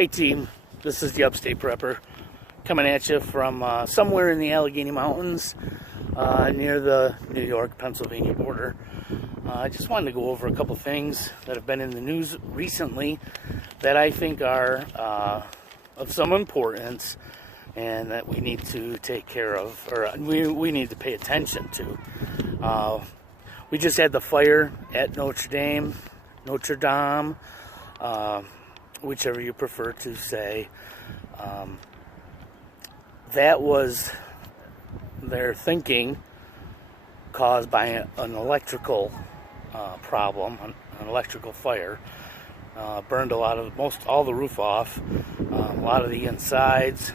Hey team, this is the Upstate Prepper coming at you from somewhere in the Allegheny Mountains near the New York-Pennsylvania border. I just wanted to go over a couple things that have been in the news recently that I think are of some importance and that we need to take care of, or we need to pay attention to. We just had the fire at Notre Dame, whichever you prefer to say. That was their thinking caused by an electrical problem, an electrical fire. Burned all the roof off, a lot of the insides.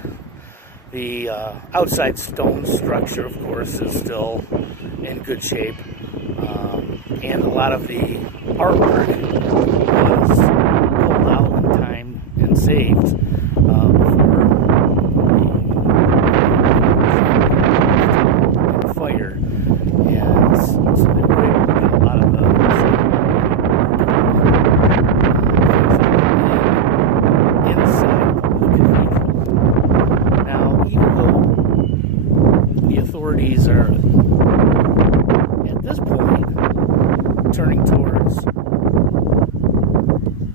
The outside stone structure, of course, is still in good shape, and a lot of the artwork was pulled out in time and saved before the fire, and so they were able to get a lot of the inside the cathedral. Now, even though the authorities are at this point turning towards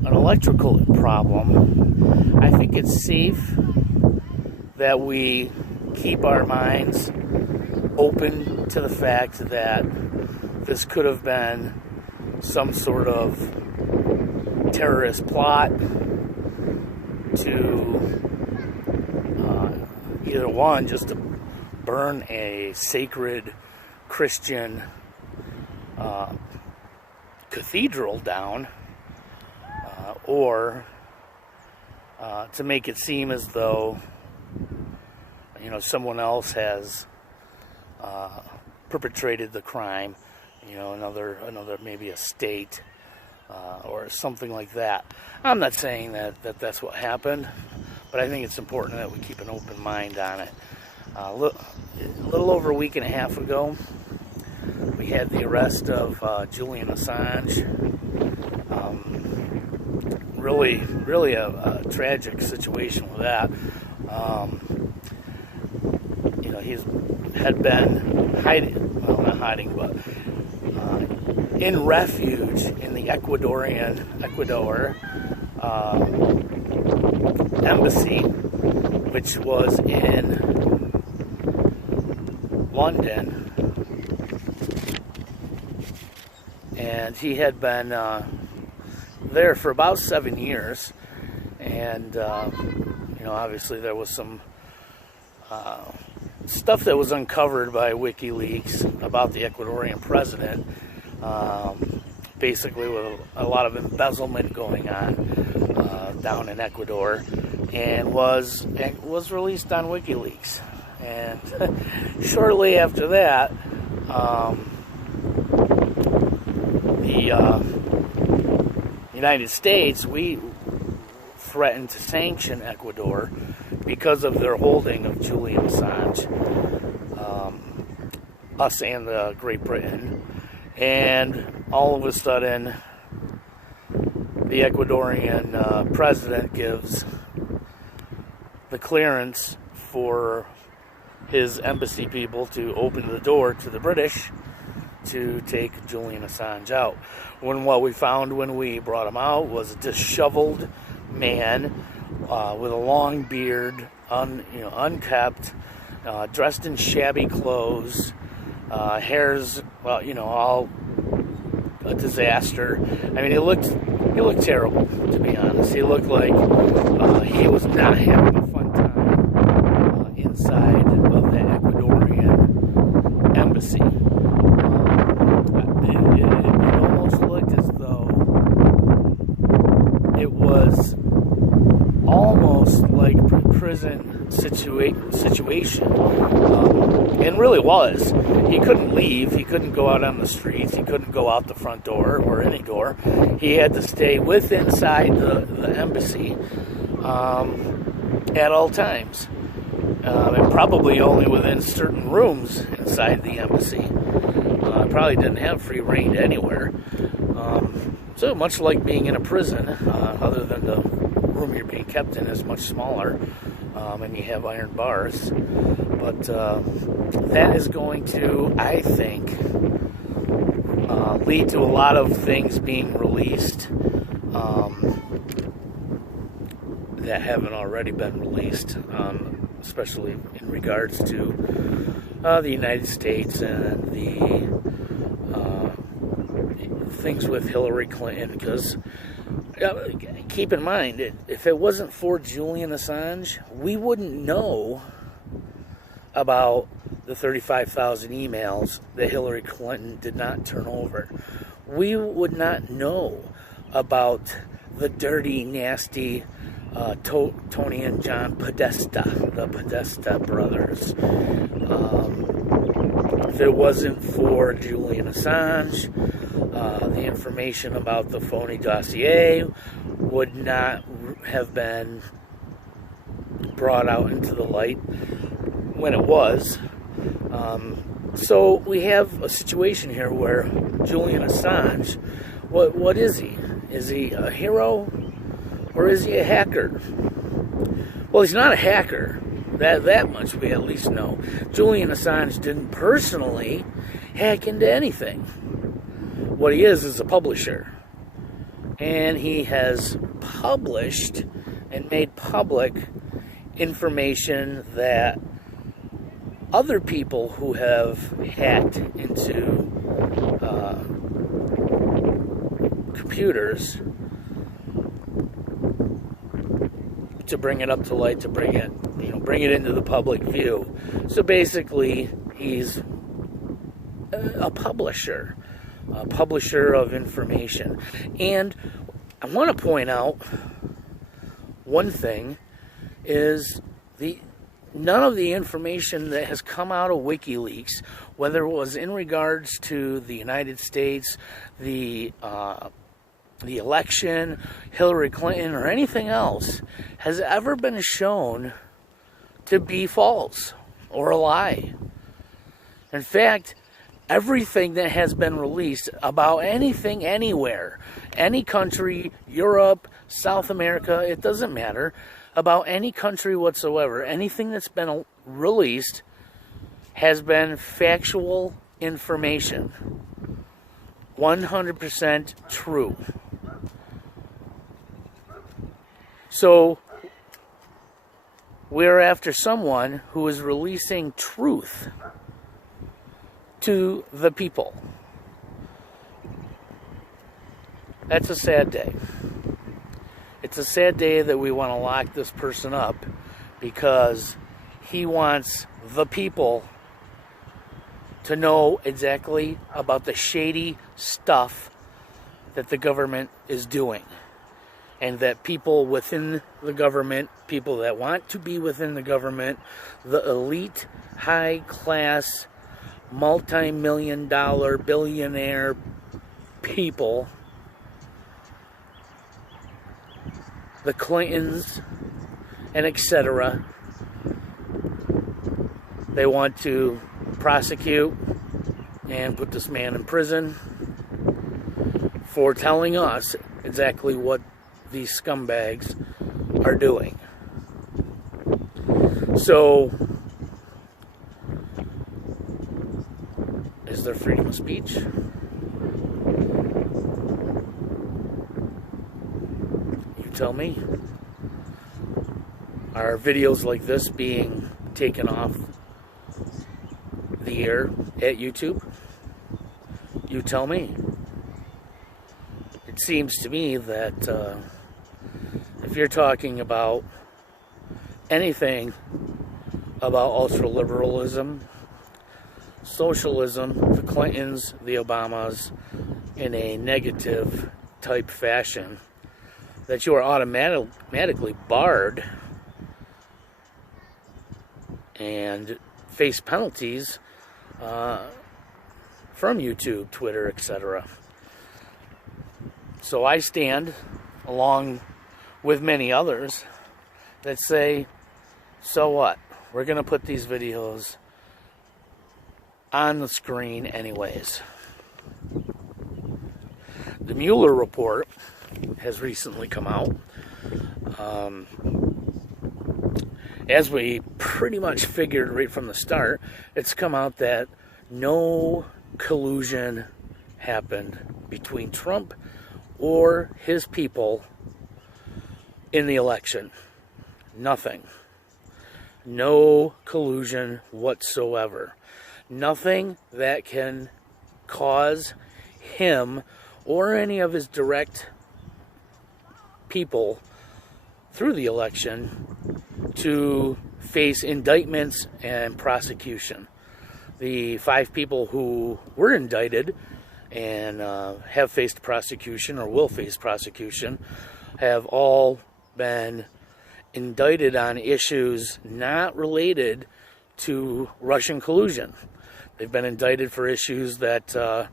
an electrical problem, I think it's safe that we keep our minds open to the fact that this could have been some sort of terrorist plot to either one, just to burn a sacred Christian cathedral down, or to make it seem as though someone else has perpetrated the crime, another maybe a state or something like that. I'm not saying that's what happened, but I think it's important that we keep an open mind on it. A little over a week and a half ago, we had the arrest of Julian Assange. Really a tragic situation with that. He's had been hiding, but in refuge in the Ecuador embassy, which was in London, and he had been there for about 7 years, and obviously there was some stuff that was uncovered by WikiLeaks about the Ecuadorian president, basically with a lot of embezzlement going on down in Ecuador, and was released on WikiLeaks. And shortly after that, the United States, we threatened to sanction Ecuador because of their holding of Julian Assange, us and Great Britain. And all of a sudden, the Ecuadorian president gives the clearance for his embassy people to open the door to the British to take Julian Assange out. What we found when we brought him out was a disheveled man with a long beard, unkept, dressed in shabby clothes, hair's all a disaster. I mean, he looked terrible, to be honest. He looked like he was not having a fun time inside of the Ecuadorian embassy. It almost looked as though it was almost like a prison situation, and really was. He couldn't leave. He couldn't go out on the streets. He couldn't go out the front door or any door. He had to stay inside the embassy at all times, and probably only within certain rooms inside the embassy. Probably didn't have free reign anywhere. So much like being in a prison, other than the room you're being kept in is much smaller, and you have iron bars. But that is going to, I think, lead to a lot of things being released that haven't already been released, especially in regards to the United States and the things with Hillary Clinton. Because keep in mind, if it wasn't for Julian Assange, we wouldn't know about the 35,000 emails that Hillary Clinton did not turn over. We would not know about the dirty, nasty Tony and John Podesta, the Podesta brothers. If it wasn't for Julian Assange, the information about the phony dossier would not have been brought out into the light when it was. So we have a situation here where Julian Assange, what is he? Is he a hero or is he a hacker? Well, he's not a hacker. That much we at least know. Julian Assange didn't personally hack into anything. What he is a publisher. And he has published and made public information that other people who have hacked into computers to bring it up to light, to bring it into the public view. So basically, he's a publisher of information. And I want to point out one thing is none of the information that has come out of WikiLeaks, whether it was in regards to the United States, the election, Hillary Clinton, or anything else, has ever been shown to be false or a lie. In fact, everything that has been released about anything, anywhere, any country, Europe, South America, it doesn't matter, about any country whatsoever, anything that's been released has been factual information. 100% true. So, we're after someone who is releasing truth to the people. That's a sad day. It's a sad day that we want to lock this person up because he wants the people to know exactly about the shady stuff that the government is doing. And that people within the government, people that want to be within the government, the elite, high-class, multi-million-dollar, billionaire people, the Clintons, and etc., they want to prosecute and put this man in prison for telling us exactly what these scumbags are doing. So, is there freedom of speech? You tell me. Are videos like this being taken off the air at YouTube? You tell me. It seems to me that if you're talking about anything about ultra-liberalism, socialism, the Clintons, the Obamas, in a negative type fashion, that you are automatically barred and face penalties from YouTube, Twitter, etc. So I stand along with many others that say, so what? We're going to put these videos on the screen anyways. The Mueller report has recently come out. As we pretty much figured right from the start, it's come out that no collusion happened between Trump or his people in the election. Nothing. No collusion whatsoever. Nothing that can cause him or any of his direct people through the election to face indictments and prosecution. The 5 people who were indicted and have faced prosecution or will face prosecution have all been indicted on issues not related to Russian collusion. They've been indicted for issues that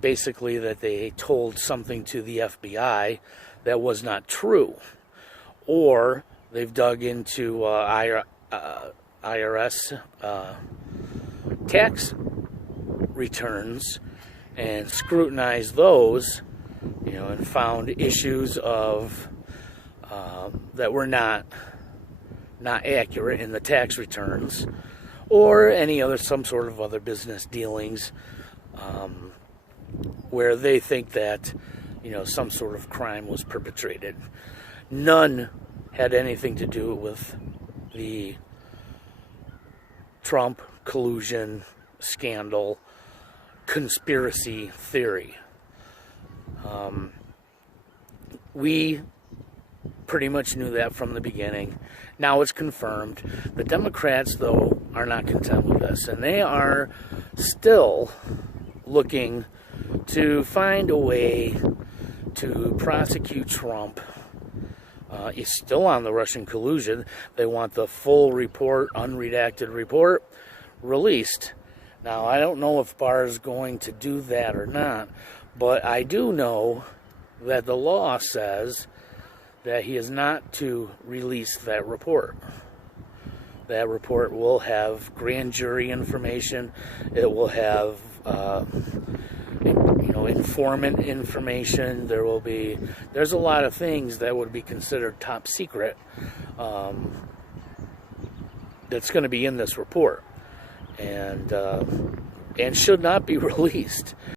basically that they told something to the FBI that was not true, or they've dug into IRS tax returns and scrutinized those, and found issues of that were not accurate in the tax returns, or some sort of other business dealings where they think that some sort of crime was perpetrated. None had anything to do with the Trump collusion scandal conspiracy theory. We pretty much knew that from the beginning. Now it's confirmed. The Democrats, though, are not content with this, and they are still looking to find a way to prosecute Trump. He's still on the Russian collusion. They want the full report, unredacted report, released. Now, I don't know if Barr is going to do that or not, but I do know that the law says that he is not to release that report. That report will have grand jury information. It will have informant information. There's a lot of things that would be considered top secret that's going to be in this report, and should not be released.